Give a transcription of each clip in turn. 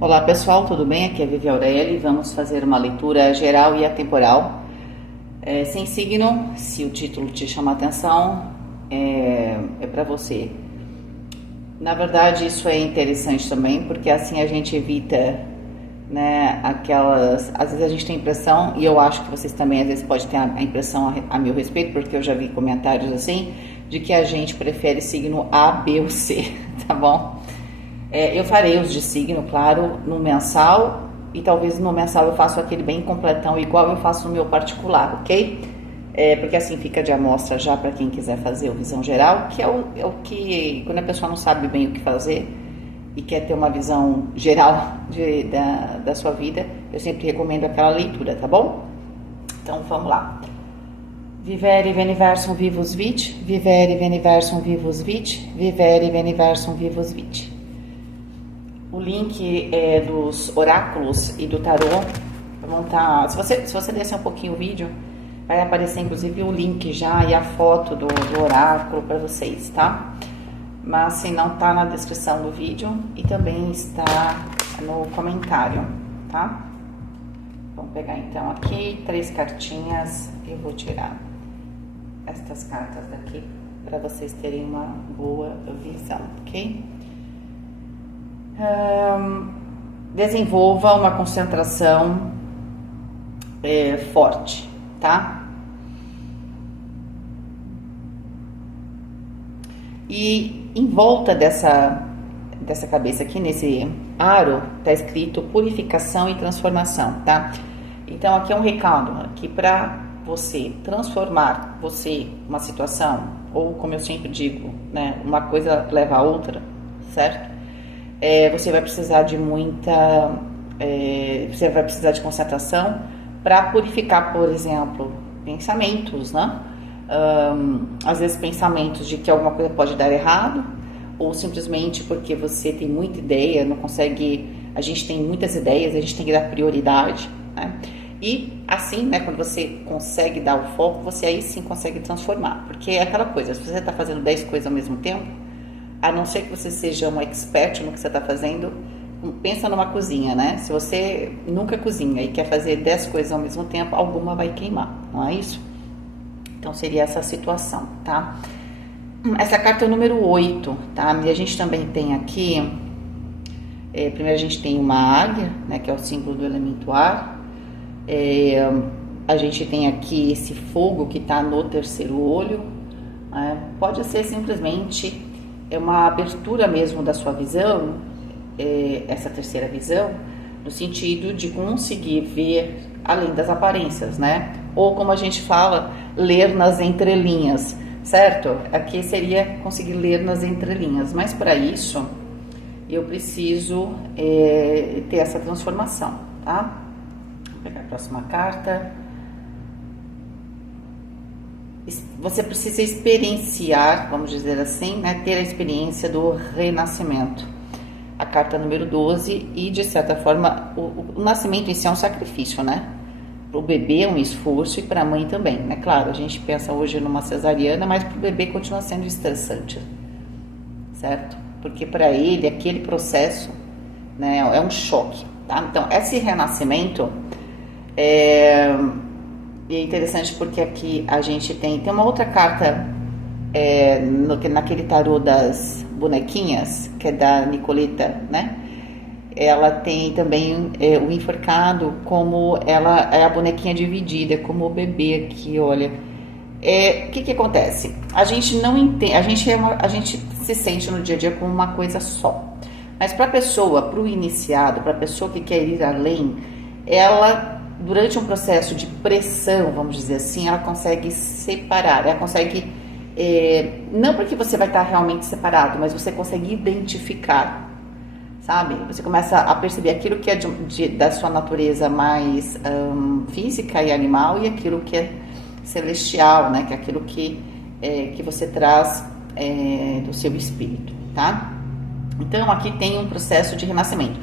Olá pessoal, tudo bem? Aqui é a Vivi Aureli. Vamos fazer uma leitura geral e atemporal. Sem signo, se o título te chamar a atenção, é para você. Na verdade, isso é interessante também, porque assim a gente evita, né, aquelas... Às vezes a gente tem a impressão, e eu acho que vocês também às vezes podem ter a impressão a meu respeito, porque eu já vi comentários assim, de que a gente prefere signo A, B ou C, tá bom? Eu farei os de signo, claro, no mensal, e talvez no mensal eu faço aquele bem completão, igual eu faço no meu particular, ok? Porque assim fica de amostra já para quem quiser fazer o visão geral, que é o que, quando a pessoa não sabe bem o que fazer e quer ter uma visão geral da sua vida, eu sempre recomendo aquela leitura, tá bom? Então vamos lá. Vivere veniversum vivus vit, vivere veniversum vivus vit, vivere veniversum vivus vit. O link dos oráculos e do tarô vão estar... Se você descer um pouquinho o vídeo, vai aparecer inclusive o link já e a foto do oráculo para vocês, tá? Mas se não tá na descrição do vídeo e também está no comentário, tá? Vamos pegar então aqui 3 cartinhas e eu vou tirar estas cartas daqui para vocês terem uma boa visão, ok? Desenvolva uma concentração forte, tá? E em volta dessa cabeça aqui, nesse aro, tá escrito purificação e transformação, tá? Então aqui é um recado aqui para você transformar uma situação, ou como eu sempre digo, né, uma coisa leva a outra, certo? Você vai precisar de você vai precisar de concentração para purificar, por exemplo, pensamentos, né? Às vezes pensamentos de que alguma coisa pode dar errado, ou simplesmente porque você tem muita ideia, não consegue... A gente tem muitas ideias, a gente tem que dar prioridade, né? E assim, né, quando você consegue dar o foco, você aí sim consegue transformar. Porque é aquela coisa, se você está fazendo 10 coisas ao mesmo tempo, a não ser que você seja um expert no que você está fazendo, pensa numa cozinha, né? Se você nunca cozinha e quer fazer 10 coisas ao mesmo tempo, alguma vai queimar, não é isso? Então seria essa situação, tá? Essa carta é o número 8, tá? E a gente também tem aqui, primeiro a gente tem uma águia, né? Que é o símbolo do elemento ar. A gente tem aqui esse fogo que está no terceiro olho. Pode ser simplesmente... uma abertura mesmo da sua visão, essa terceira visão, no sentido de conseguir ver além das aparências, né? Ou como a gente fala, ler nas entrelinhas, certo? Aqui seria conseguir ler nas entrelinhas, mas para isso eu preciso ter essa transformação, tá? Vou pegar a próxima carta. Você precisa experienciar, vamos dizer assim, né, ter a experiência do renascimento. A carta número 12 e, de certa forma, o nascimento em si é um sacrifício, né? Para o bebê é um esforço e para a mãe também, né? Claro, a gente pensa hoje numa cesariana, mas para o bebê continua sendo estressante, certo? Porque para ele, aquele processo, né, é um choque, tá? Então, esse renascimento E é interessante porque aqui a gente tem uma outra carta naquele tarô das bonequinhas, que é da Nicoleta, né? Ela tem também o enforcado, como ela é a bonequinha dividida, como o bebê aqui, olha. O que acontece? A gente não entende, a gente se sente no dia a dia como uma coisa só. Mas para a pessoa, para o iniciado, para a pessoa que quer ir além, ela... durante um processo de pressão, vamos dizer assim, ela consegue separar, ela consegue, não porque você vai estar realmente separado, mas você consegue identificar, sabe? Você começa a perceber aquilo que é da sua natureza mais física e animal e aquilo que é celestial, né? Que é aquilo que você traz do seu espírito, tá? Então, aqui tem um processo de renascimento.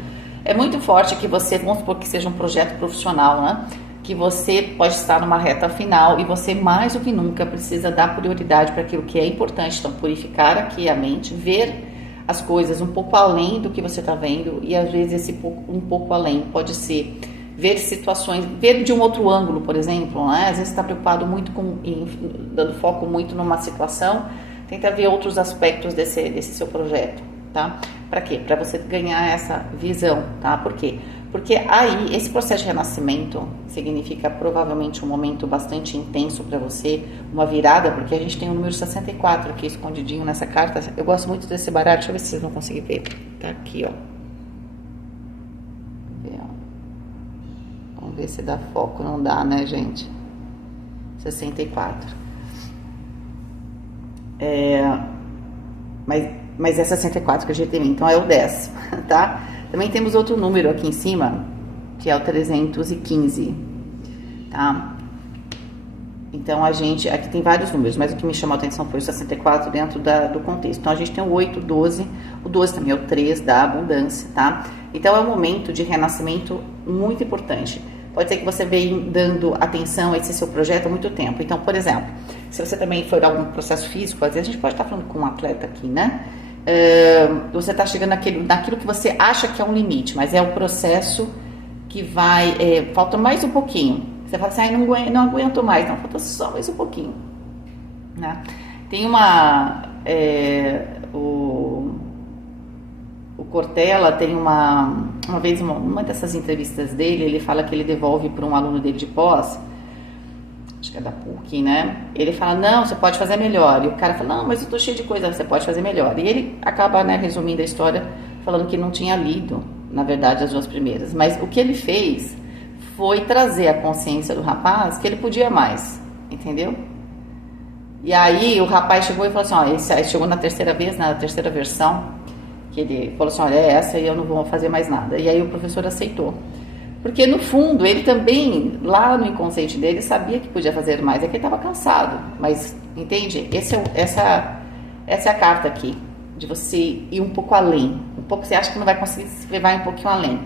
É muito forte que você, vamos supor que seja um projeto profissional, né? Que você pode estar numa reta final e você mais do que nunca precisa dar prioridade para aquilo que é importante. Então, purificar aqui a mente, ver as coisas um pouco além do que você está vendo, e às vezes esse um pouco além pode ser ver situações, ver de um outro ângulo, por exemplo, né? Às vezes está preocupado muito dando foco muito numa situação, tenta ver outros aspectos desse seu projeto, tá? Para quê? Para você ganhar essa visão, tá? Por quê? Porque aí, esse processo de renascimento significa provavelmente um momento bastante intenso para você, uma virada, porque a gente tem o número 64 aqui escondidinho nessa carta. Eu gosto muito desse baralho, deixa eu ver se vocês vão conseguir ver. Tá aqui, ó. Vamos ver se dá foco, não dá, né, gente? 64. Mas é 64 que a gente tem, então é o 10, tá? Também temos outro número aqui em cima, que é o 315, tá? Então a gente, aqui tem vários números, mas o que me chamou a atenção foi o 64 dentro do contexto. Então a gente tem o 8, o 12 também é o 3 da abundância, tá? Então é um momento de renascimento muito importante. Pode ser que você venha dando atenção a esse seu projeto há muito tempo. Então, por exemplo, se você também for algum processo físico, às vezes a gente pode estar falando com um atleta aqui, né? Você está chegando naquilo que você acha que é um limite, mas é o processo que vai, falta mais um pouquinho. Você fala assim, não aguento mais, não, falta só mais um pouquinho, né? Tem o Cortella tem uma vez, uma dessas entrevistas dele, ele fala que ele devolve para um aluno dele de pós, acho que é da PUC, né? Ele fala, não, você pode fazer melhor. E o cara fala, não, mas eu tô cheio de coisa, você pode fazer melhor. E ele acaba, né, resumindo a história, falando que não tinha lido, na verdade, as duas primeiras. Mas o que ele fez foi trazer a consciência do rapaz que ele podia mais, entendeu? E aí o rapaz chegou e falou assim, ó, chegou na terceira vez, na terceira versão, que ele falou assim, olha, é essa e eu não vou fazer mais nada. E aí o professor aceitou. Porque, no fundo, ele também, lá no inconsciente dele, sabia que podia fazer mais. É que ele estava cansado. Mas, entende? Essa é a carta aqui. De você ir um pouco além. Um pouco, você acha que não vai conseguir se levar um pouquinho além.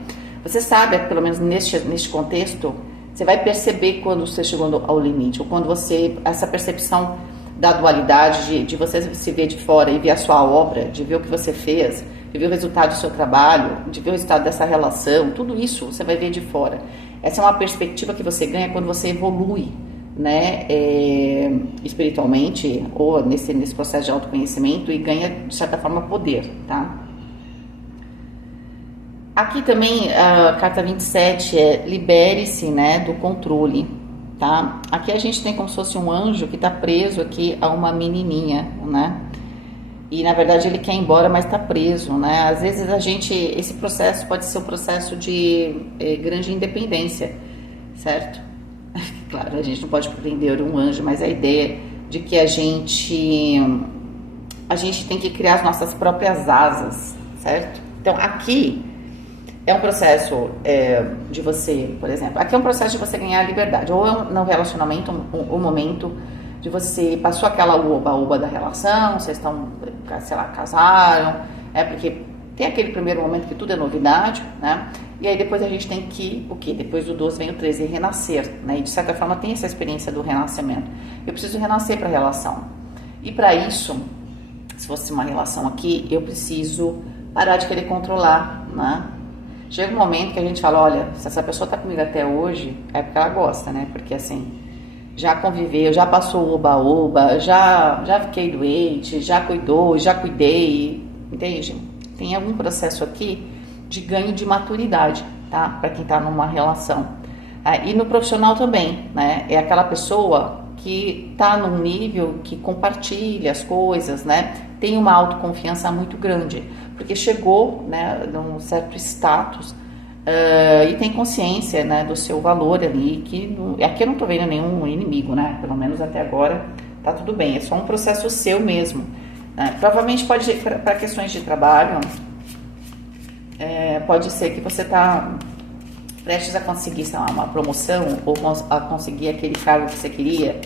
Você sabe, pelo menos neste contexto, você vai perceber quando você chegou ao limite. Ou quando você... Essa percepção da dualidade, de você se ver de fora e ver a sua obra, de ver o que você fez, de ver o resultado do seu trabalho, de ver o resultado dessa relação, tudo isso você vai ver de fora. Essa é uma perspectiva que você ganha quando você evolui, né, espiritualmente, ou nesse processo de autoconhecimento, e ganha, de certa forma, poder, tá? Aqui também, a carta 27 é libere-se, né, do controle, tá? Aqui a gente tem como se fosse um anjo que está preso aqui a uma menininha, né? E, na verdade, ele quer ir embora, mas está preso, né? Às vezes esse processo pode ser um processo de grande independência, certo? Claro, a gente não pode prender um anjo, mas a ideia de que a gente tem que criar as nossas próprias asas, certo? Então, aqui é um processo de você, por exemplo, aqui é um processo de você ganhar liberdade, ou no relacionamento, um momento de você passou aquela oba-oba da relação, vocês estão, sei lá, casaram, porque tem aquele primeiro momento que tudo é novidade, né? E aí depois a gente tem que, o quê? Depois do 12 vem o 13, renascer, né? E de certa forma tem essa experiência do renascimento. Eu preciso renascer para a relação. E para isso, se fosse uma relação aqui, eu preciso parar de querer controlar, né? Chega um momento que a gente fala, olha, se essa pessoa está comigo até hoje, é porque ela gosta, né? Porque assim, já conviveu, já passou o oba-oba, já fiquei doente, já cuidou, já cuidei, entende? Tem algum processo aqui de ganho de maturidade, tá? Para quem está numa relação. E no profissional também, né? É aquela pessoa que está num nível que compartilha as coisas, né? Tem uma autoconfiança muito grande, porque chegou, né, num certo status e tem consciência, né, do seu valor ali, que aqui eu não estou vendo nenhum inimigo, né? Pelo menos até agora tá tudo bem, é só um processo seu mesmo, né? Provavelmente pode ser para questões de trabalho, pode ser que você tá prestes a conseguir, sei lá, uma promoção ou a conseguir aquele cargo que você queria,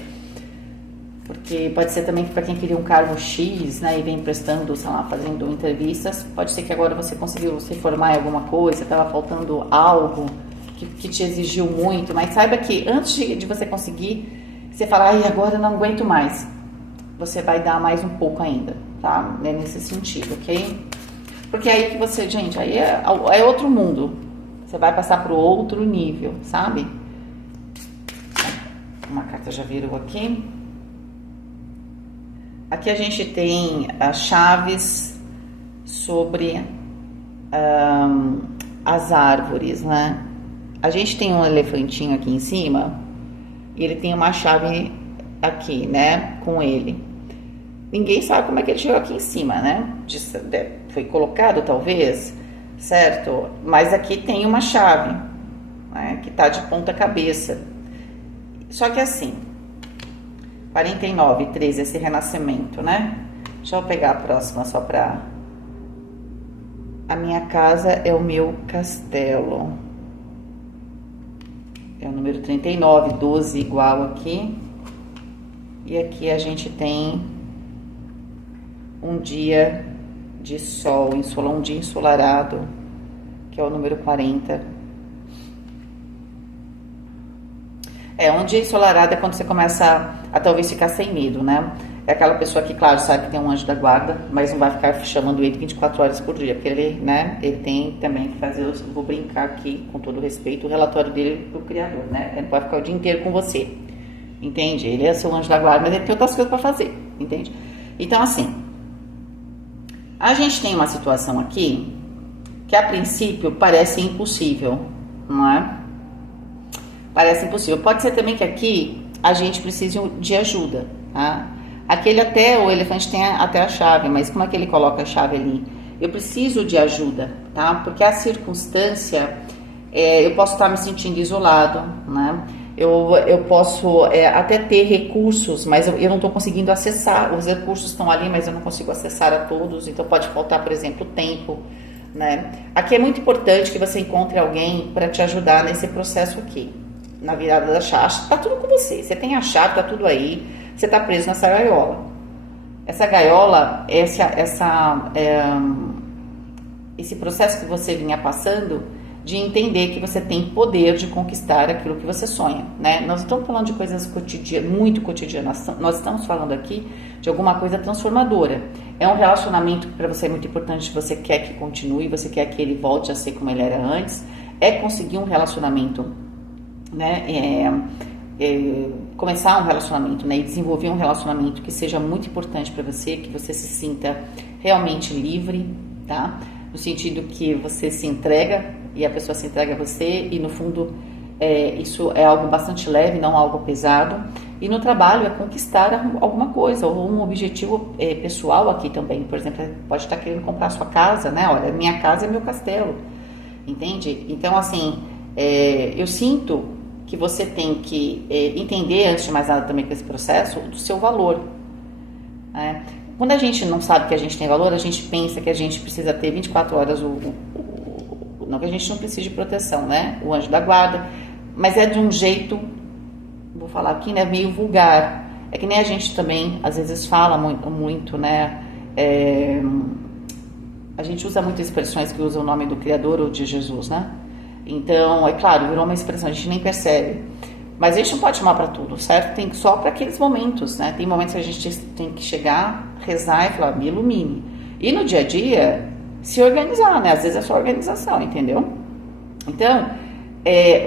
porque pode ser também que para quem queria um cargo X, né, e vem prestando, sei lá, fazendo entrevistas, pode ser que agora você conseguiu se formar em alguma coisa, estava faltando algo que te exigiu muito, mas saiba que antes de você conseguir, você fala, ai, agora eu não aguento mais, você vai dar mais um pouco ainda, tá? É nesse sentido, ok? Porque aí que você, gente, aí é outro mundo. Você vai passar para o outro nível, sabe? Uma carta já virou aqui. Aqui a gente tem as chaves sobre as árvores, né? A gente tem um elefantinho aqui em cima e ele tem uma chave aqui, né? Com ele. Ninguém sabe como é que ele chegou aqui em cima, né? Foi colocado, talvez, certo? Mas aqui tem uma chave, né? Que tá de ponta cabeça. Só que assim, 49, 13, esse renascimento, né? Deixa eu pegar a próxima só pra... A minha casa é o meu castelo. É o número 39, 12 igual aqui. E aqui a gente tem um dia de sol, um dia ensolarado, que é o número 40. Um dia ensolarado é quando você começa a talvez ficar sem medo, né? É aquela pessoa que, claro, sabe que tem um anjo da guarda, mas não vai ficar chamando ele 24 horas por dia, porque ele, né, ele tem também que fazer, eu vou brincar aqui, com todo respeito, o relatório dele pro Criador, né? Ele não vai ficar o dia inteiro com você, entende? Ele é seu anjo da guarda, mas ele tem outras coisas para fazer, entende? Então, assim, a gente tem uma situação aqui que, a princípio, parece impossível, não é? Parece impossível. Pode ser também que aqui a gente precise de ajuda, tá? Aquele o elefante tem até a chave, mas como é que ele coloca a chave ali? Eu preciso de ajuda, tá? Porque a circunstância, eu posso estar me sentindo isolado, né? Eu posso até ter recursos, mas eu não estou conseguindo acessar. Os recursos estão ali, mas eu não consigo acessar a todos. Então pode faltar, por exemplo, tempo, né? Aqui é muito importante que você encontre alguém para te ajudar nesse processo aqui, na virada da chave. Tá tudo com você. Você tem a chave, tá tudo aí. Você tá preso nessa gaiola. Essa gaiola, esse processo que você vinha passando de entender que você tem poder de conquistar aquilo que você sonha, né? Nós estamos falando de coisas muito cotidianas. Nós estamos falando aqui de alguma coisa transformadora. É um relacionamento que para você é muito importante. Você quer que continue, você quer que ele volte a ser como ele era antes. É conseguir um relacionamento, né? Começar um relacionamento, né? E desenvolver um relacionamento que seja muito importante para você, que você se sinta realmente livre, tá? No sentido que você se entrega e a pessoa se entrega a você e no fundo isso é algo bastante leve, não algo pesado. E no trabalho é conquistar alguma coisa ou um objetivo pessoal aqui também. Por exemplo, pode estar querendo comprar a sua casa, né? Olha, minha casa é meu castelo, entende? Então assim, eu sinto que você tem que entender, antes de mais nada também com esse processo, do seu valor. Né? Quando a gente não sabe que a gente tem valor, a gente pensa que a gente precisa ter 24 horas, não que a gente não precise de proteção, né? O anjo da guarda, mas é de um jeito, vou falar aqui, né, meio vulgar. É que nem a gente também, às vezes, fala muito, né? A gente usa muito expressões que usam o nome do Criador ou de Jesus, né? Então, é claro, virou uma expressão, a gente nem percebe. Mas a gente não pode chamar para tudo, certo? Tem só para aqueles momentos, né? Tem momentos que a gente tem que chegar, rezar e falar, me ilumine. E no dia a dia, se organizar, né? Às vezes é só organização, entendeu? Então,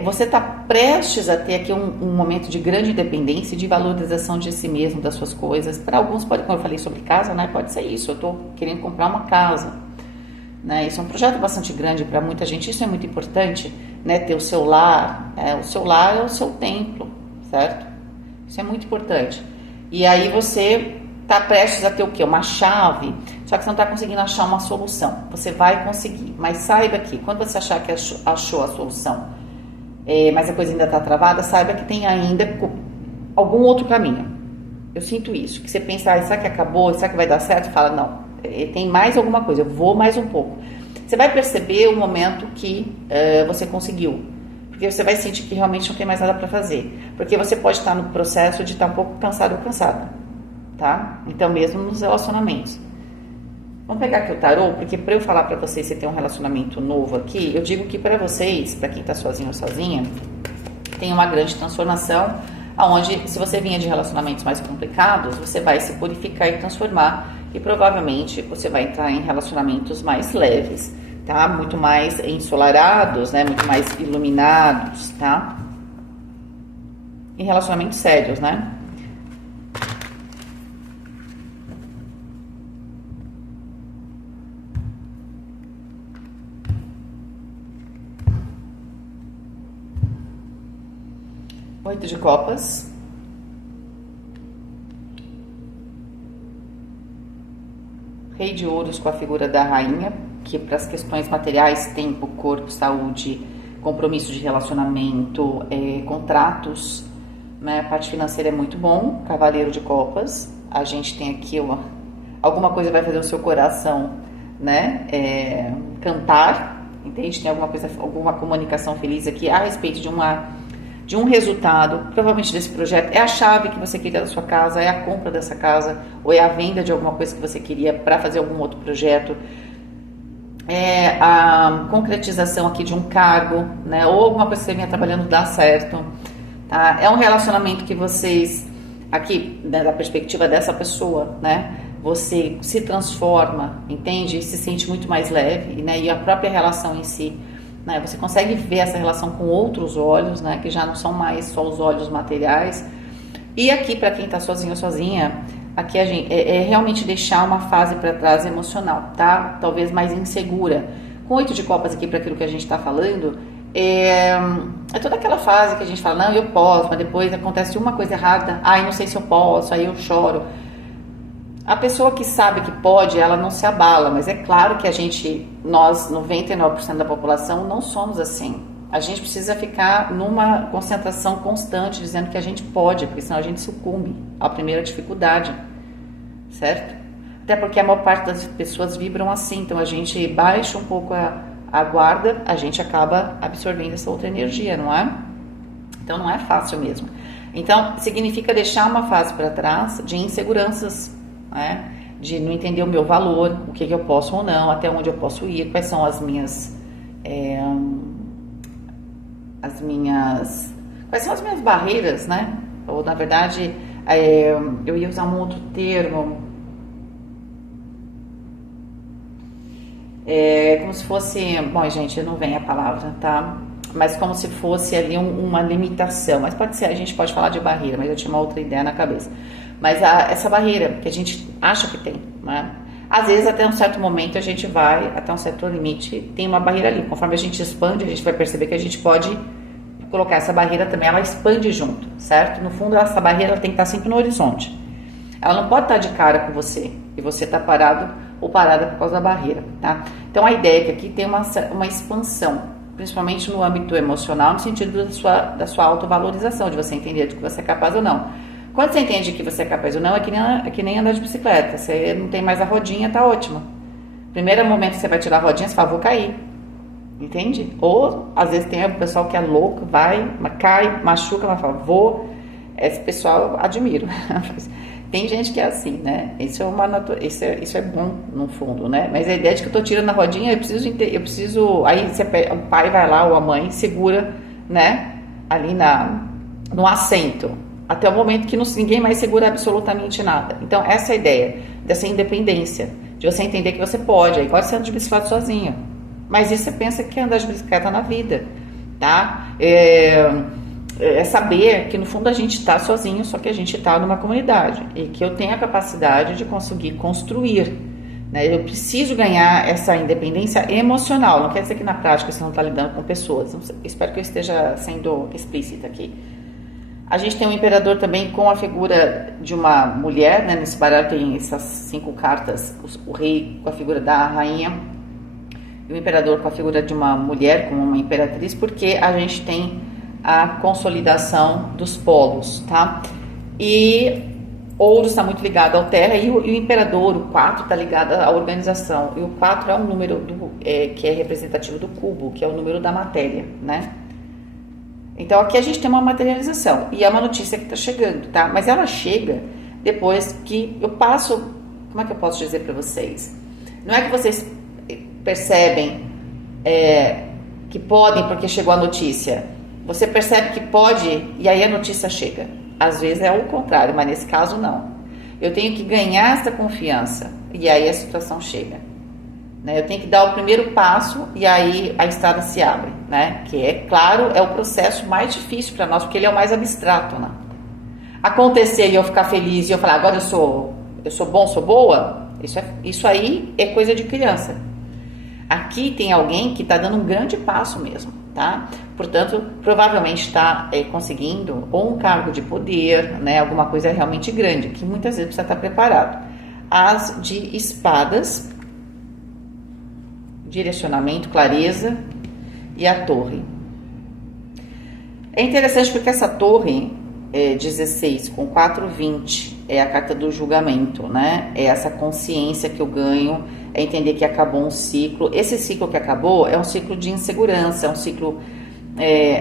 você está prestes a ter aqui um momento de grande independência e de valorização de si mesmo, das suas coisas. Para alguns, como eu falei sobre casa, né? Pode ser isso, eu estou querendo comprar uma casa. Né? Isso é um projeto bastante grande para muita gente, isso é muito importante, né? Ter o seu lar, o seu lar é o seu templo, certo? Isso é muito importante. E aí você está prestes a ter o quê? Uma chave, só que você não está conseguindo achar uma solução. Você vai conseguir, mas saiba que quando você achar que achou a solução, mas a coisa ainda está travada, saiba que tem ainda algum outro caminho. Eu sinto isso, que você pensa, será que acabou? Será que vai dar certo? Fala, não. Tem mais alguma coisa, eu vou mais um pouco. Você vai perceber o momento que você conseguiu, porque você vai sentir que realmente não tem mais nada para fazer, porque você pode estar no processo de estar um pouco cansado ou cansada, tá? Então mesmo nos relacionamentos. Vamos pegar aqui o tarô, porque para eu falar para vocês se tem um relacionamento novo aqui, eu digo que para vocês, para quem está sozinho ou sozinha, tem uma grande transformação, aonde se você vinha de relacionamentos mais complicados, você vai se purificar e transformar e provavelmente você vai entrar em relacionamentos mais leves, tá? Muito mais ensolarados, né? Muito mais iluminados, tá? Em relacionamentos sérios, né? Oito de copas. Rei de ouros com a figura da rainha, que para as questões materiais, tempo, corpo, saúde, compromisso de relacionamento, contratos, né? A parte financeira é muito bom. Cavaleiro de copas. A gente tem aqui alguma coisa vai fazer o seu coração, né? Cantar, entende? Tem alguma coisa, alguma comunicação feliz aqui a respeito de um resultado, provavelmente desse projeto. É a chave que você queria da sua casa, é a compra dessa casa, ou é a venda de alguma coisa que você queria para fazer algum outro projeto. É a concretização aqui de um cargo, né? Ou alguma coisa que você vinha trabalhando dá certo, tá? É um relacionamento que vocês, aqui, né, da perspectiva dessa pessoa, né? Você se transforma, entende? Se sente muito mais leve, né? E a própria relação em si, né? Você consegue ver essa relação com outros olhos, né? Que já não são mais só os olhos materiais. E aqui, para quem tá sozinho ou sozinha, aqui a gente é realmente deixar uma fase para trás emocional, tá? Talvez mais insegura. Com 8 de copas aqui, para aquilo que a gente tá falando, é toda aquela fase que a gente fala, não, eu posso, mas depois acontece uma coisa errada, ai, não sei se eu posso, aí eu choro. A pessoa que sabe que pode, ela não se abala, mas é claro que nós, 99% da população, não somos assim. A gente precisa ficar numa concentração constante, dizendo que a gente pode, porque senão a gente sucumbe à primeira dificuldade, certo? Até porque a maior parte das pessoas vibram assim, então a gente baixa um pouco a guarda, a gente acaba absorvendo essa outra energia, não é? Então não é fácil mesmo. Então significa deixar uma fase para trás de inseguranças, né? De não entender o meu valor, o que eu posso ou não, até onde eu posso ir, quais são as minhas quais são as minhas barreiras, né? Ou na verdade, eu ia usar um outro termo, como se fosse, bom, gente, não vem a palavra, tá? Mas como se fosse ali uma limitação, mas pode ser, a gente pode falar de barreira, mas eu tinha uma outra ideia na cabeça. Mas essa barreira que a gente acha que tem, né? Às vezes até um certo momento a gente vai, até um certo limite, tem uma barreira ali. Conforme a gente expande, a gente vai perceber que a gente pode colocar essa barreira também, ela expande junto, certo? No fundo, essa barreira tem que estar sempre no horizonte. Ela não pode estar de cara com você e você está parado ou parada por causa da barreira, tá? Então a ideia é que aqui tem uma expansão, principalmente no âmbito emocional, no sentido da sua autovalorização, de você entender de que você é capaz ou não. Quando você entende que você é capaz ou não, é que nem andar de bicicleta. Você não tem mais a rodinha, tá ótimo. Primeiro momento que você vai tirar a rodinha, você fala, vou cair. Entende? Ou, às vezes, tem o pessoal que é louco, vai, cai, machuca, mas fala, vou. Esse pessoal eu admiro. Tem gente que é assim, né? Isso é bom, no fundo, né? Mas a ideia de que eu tô tirando a rodinha, eu preciso... Aí o pai vai lá, ou a mãe, segura, né? Ali no assento. Até o momento que ninguém mais segura absolutamente nada. Então, essa é a ideia dessa independência, de você entender que você pode. Aí pode ser andar de bicicleta sozinho, mas isso você pensa que é andar de bicicleta na vida, tá? É saber que no fundo a gente está sozinho, só que a gente está numa comunidade e que eu tenho a capacidade de conseguir construir, né? Eu preciso ganhar essa independência emocional. Não quer dizer que na prática você não está lidando com pessoas. Espero que eu esteja sendo explícita aqui. A gente tem um imperador também com a figura de uma mulher, né? Nesse baralho tem essas 5 cartas, o rei com a figura da rainha e o imperador com a figura de uma mulher, como uma imperatriz, porque a gente tem a consolidação dos polos, tá? E ouro está muito ligado ao terra e o imperador, o 4, está ligado à organização. E o 4 é um número que é representativo do cubo, que é o número da matéria, né? Então aqui a gente tem uma materialização e é uma notícia que está chegando, tá? Mas ela chega depois que eu passo, como é que eu posso dizer para vocês? Não é que vocês percebem que podem porque chegou a notícia. Você percebe que pode e aí a notícia chega. Às vezes é o contrário, mas nesse caso não. Eu tenho que ganhar essa confiança. e aí a situação chega. Né? Eu tenho que dar o primeiro passo e aí a estrada se abre, né? Que é claro, é o processo mais difícil para nós, porque ele é o mais abstrato, né? Acontecer e eu ficar feliz e eu falar, agora eu sou bom, sou boa, isso aí é coisa de criança. Aqui tem alguém que está dando um grande passo mesmo, tá? Portanto, provavelmente está conseguindo ou um cargo de poder, né? Alguma coisa realmente grande, que muitas vezes precisa estar preparado. As de espadas, direcionamento, clareza, e a torre. É interessante porque essa torre 16 com 4,20 é a carta do julgamento, né? É essa consciência que eu ganho, é entender que acabou um ciclo. Esse ciclo que acabou é um ciclo de insegurança, é um ciclo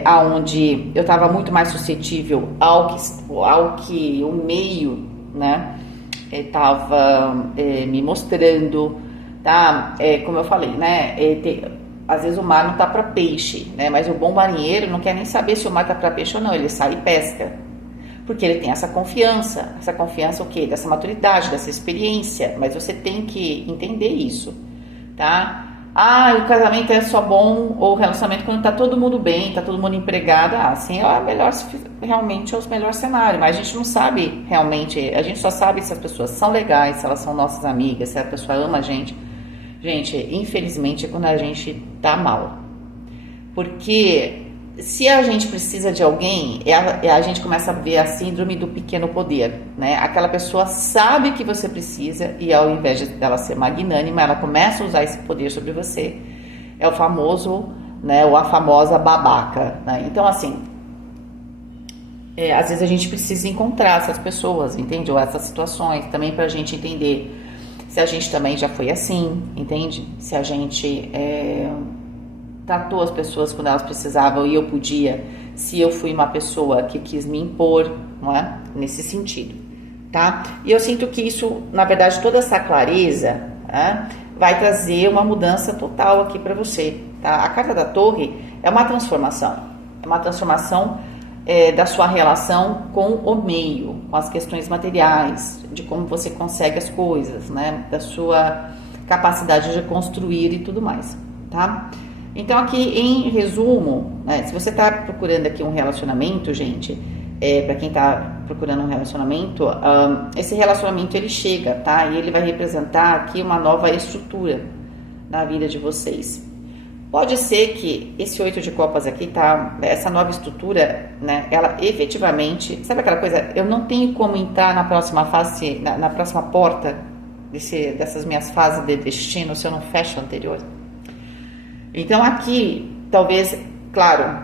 aonde eu estava muito mais suscetível ao que o meio, né, estava me mostrando, tá? Como eu falei, né? Às vezes o mar não tá para peixe, né? Mas o bom marinheiro não quer nem saber se o mar tá para peixe ou não, ele sai e pesca. Porque ele tem essa confiança o quê? Dessa maturidade, dessa experiência, mas você tem que entender isso, tá? O casamento é só bom, ou o relacionamento quando tá todo mundo bem, tá todo mundo empregado, assim é melhor, realmente é o melhor cenário, mas a gente não sabe realmente, a gente só sabe se as pessoas são legais, se elas são nossas amigas, se a pessoa ama a gente. Gente, infelizmente é quando a gente tá mal, porque se a gente precisa de alguém, a gente começa a ver a síndrome do pequeno poder, né? Aquela pessoa sabe que você precisa e ao invés dela ser magnânima, ela começa a usar esse poder sobre você. É o famoso, né? Ou a famosa babaca, né? Então, assim, às vezes a gente precisa encontrar essas pessoas, entende? Ou essas situações também pra gente entender se a gente também já foi assim, entende? Se a gente tratou as pessoas quando elas precisavam e eu podia, se eu fui uma pessoa que quis me impor, não é? Nesse sentido, tá? E eu sinto que isso, na verdade, toda essa clareza vai trazer uma mudança total aqui para você, tá? A carta da torre é uma transformação da sua relação com o meio, com as questões materiais, de como você consegue as coisas, né? Da sua capacidade de construir e tudo mais, tá? Então aqui em resumo, né, se você está procurando aqui um relacionamento, gente, para quem está procurando um relacionamento, esse relacionamento ele chega, tá? E ele vai representar aqui uma nova estrutura na vida de vocês. Pode ser que esse 8 de copas aqui, tá? Essa nova estrutura, né? Ela efetivamente, sabe aquela coisa? Eu não tenho como entrar na próxima fase, na próxima porta dessas minhas fases de destino se eu não fecho a anterior. Então aqui, talvez, claro,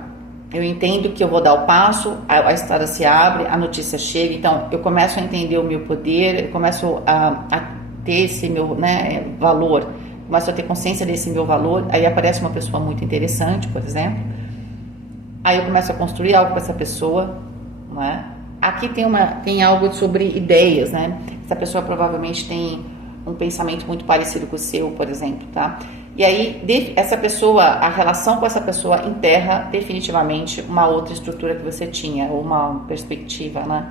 eu entendo que eu vou dar o passo, a estrada se abre, a notícia chega, então eu começo a entender o meu poder, eu começo a ter esse meu, né, valor, começo a ter consciência desse meu valor, aí aparece uma pessoa muito interessante, por exemplo, aí eu começo a construir algo com essa pessoa, não é? Aqui tem algo sobre ideias, né? Essa pessoa provavelmente tem um pensamento muito parecido com o seu, por exemplo, tá? E aí, essa pessoa, a relação com essa pessoa enterra definitivamente uma outra estrutura que você tinha, ou uma perspectiva, né?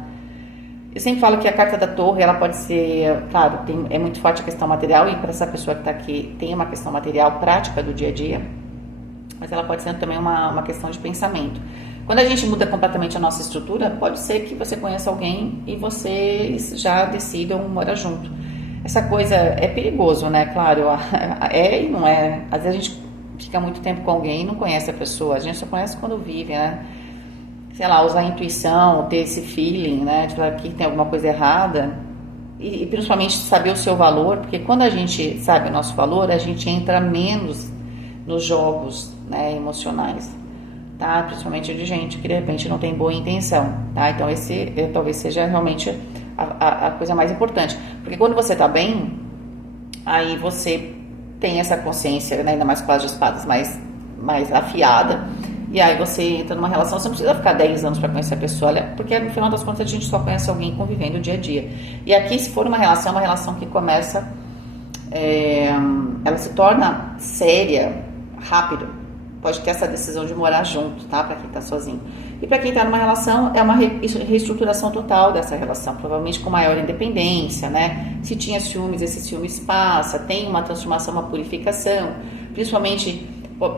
Eu sempre falo que a carta da torre, ela pode ser, claro, é muito forte a questão material, e para essa pessoa que está aqui, tem uma questão material prática do dia a dia, mas ela pode ser também uma questão de pensamento. Quando a gente muda completamente a nossa estrutura, pode ser que você conheça alguém e vocês já decidam morar junto. Essa coisa é perigoso, né? Claro, e não é. Às vezes a gente fica muito tempo com alguém e não conhece a pessoa. A gente só conhece quando vive, né? Sei lá, usar a intuição, ter esse feeling, né? De falar que tem alguma coisa errada. E principalmente saber o seu valor, porque quando a gente sabe o nosso valor, a gente entra menos nos jogos, né, emocionais, tá? Principalmente de gente que de repente não tem boa intenção, tá? Então esse talvez seja realmente a coisa mais importante, porque quando você tá bem, aí você tem essa consciência, né, ainda mais com as espadas mais afiada, e aí você entra numa relação, você não precisa ficar 10 anos para conhecer a pessoa, porque no final das contas a gente só conhece alguém convivendo o dia a dia. E aqui, se for uma relação que começa, ela se torna séria rápido, pode ter essa decisão de morar junto, tá? Para quem tá sozinho. E para quem tá numa relação, é uma reestruturação total dessa relação, provavelmente com maior independência, né? Se tinha ciúmes, esse ciúmes passa, tem uma transformação, uma purificação, principalmente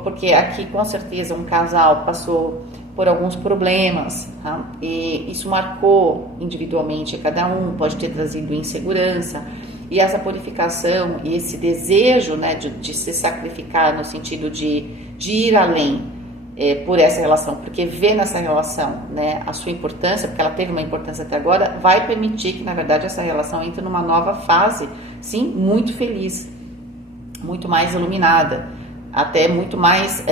porque aqui com certeza um casal passou por alguns problemas, tá? E isso marcou individualmente cada um, pode ter trazido insegurança. E essa purificação e esse desejo, né, de se sacrificar no sentido de ir além por essa relação, porque vê nessa relação, né, a sua importância, porque ela teve uma importância até agora, vai permitir que, na verdade, essa relação entre numa nova fase, sim, muito feliz, muito mais iluminada, até muito mais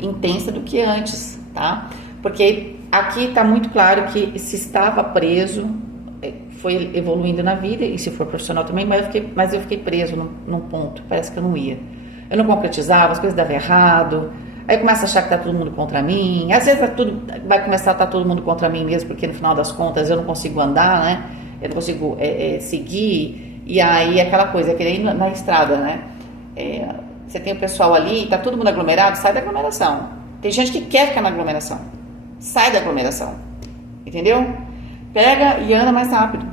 intensa do que antes, tá? Porque aqui está muito claro que se estava preso, foi evoluindo na vida, e se for profissional também, mas eu fiquei preso num ponto, parece que eu não ia. Eu não concretizava, as coisas davam errado, aí eu começo a achar que tá todo mundo contra mim, às vezes vai começar a estar todo mundo contra mim mesmo, porque no final das contas eu não consigo andar, né? Eu não consigo seguir, e aí aquela coisa, que nem na estrada, né? Você tem o pessoal ali, tá todo mundo aglomerado, sai da aglomeração. Tem gente que quer ficar na aglomeração, sai da aglomeração, entendeu? Pega e anda mais rápido.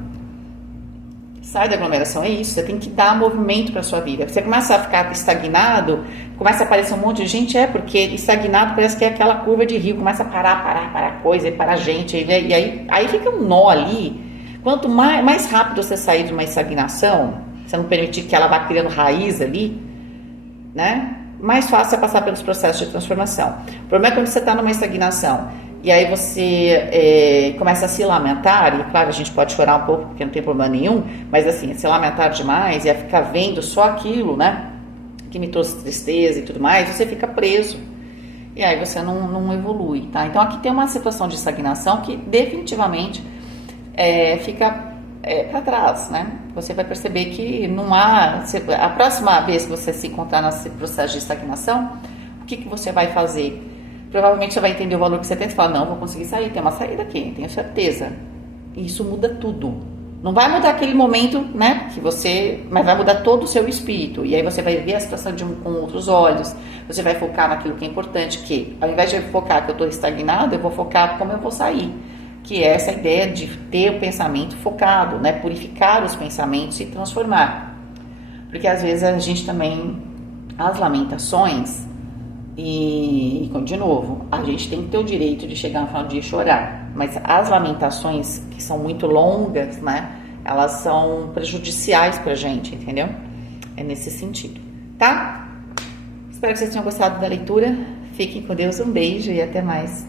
Sai da aglomeração, é isso. Você tem que dar movimento para sua vida. Você começa a ficar estagnado, começa a aparecer um monte de gente, porque estagnado parece que é aquela curva de rio, começa a parar coisa, e parar gente, e aí fica um nó ali. Quanto mais rápido você sair de uma estagnação, você não permitir que ela vá criando raiz ali, né? Mais fácil é passar pelos processos de transformação. O problema é quando você está numa estagnação e aí você começa a se lamentar, e claro, a gente pode chorar um pouco porque não tem problema nenhum, mas assim, se lamentar demais e a ficar vendo só aquilo, né, que me trouxe tristeza e tudo mais, você fica preso e aí você não evolui, tá? Então aqui tem uma situação de estagnação que definitivamente fica para trás, né? Você vai perceber que não há... A próxima vez que você se encontrar nesse processo de estagnação, o que você vai fazer? Provavelmente você vai entender o valor que você tem e falar, não, vou conseguir sair, tem uma saída aqui, tenho certeza. E isso muda tudo. Não vai mudar aquele momento, né, mas vai mudar todo o seu espírito. E aí você vai ver a situação com outros olhos, você vai focar naquilo que é importante, que ao invés de focar que eu estou estagnado, eu vou focar como eu vou sair. Que é essa ideia de ter o pensamento focado, né, purificar os pensamentos e transformar. Porque às vezes a gente também, as lamentações... E, de novo, a gente tem que ter o direito de chegar no final do dia e chorar. Mas as lamentações, que são muito longas, né? Elas são prejudiciais pra gente, entendeu? É nesse sentido, tá? Espero que vocês tenham gostado da leitura. Fiquem com Deus, um beijo e até mais.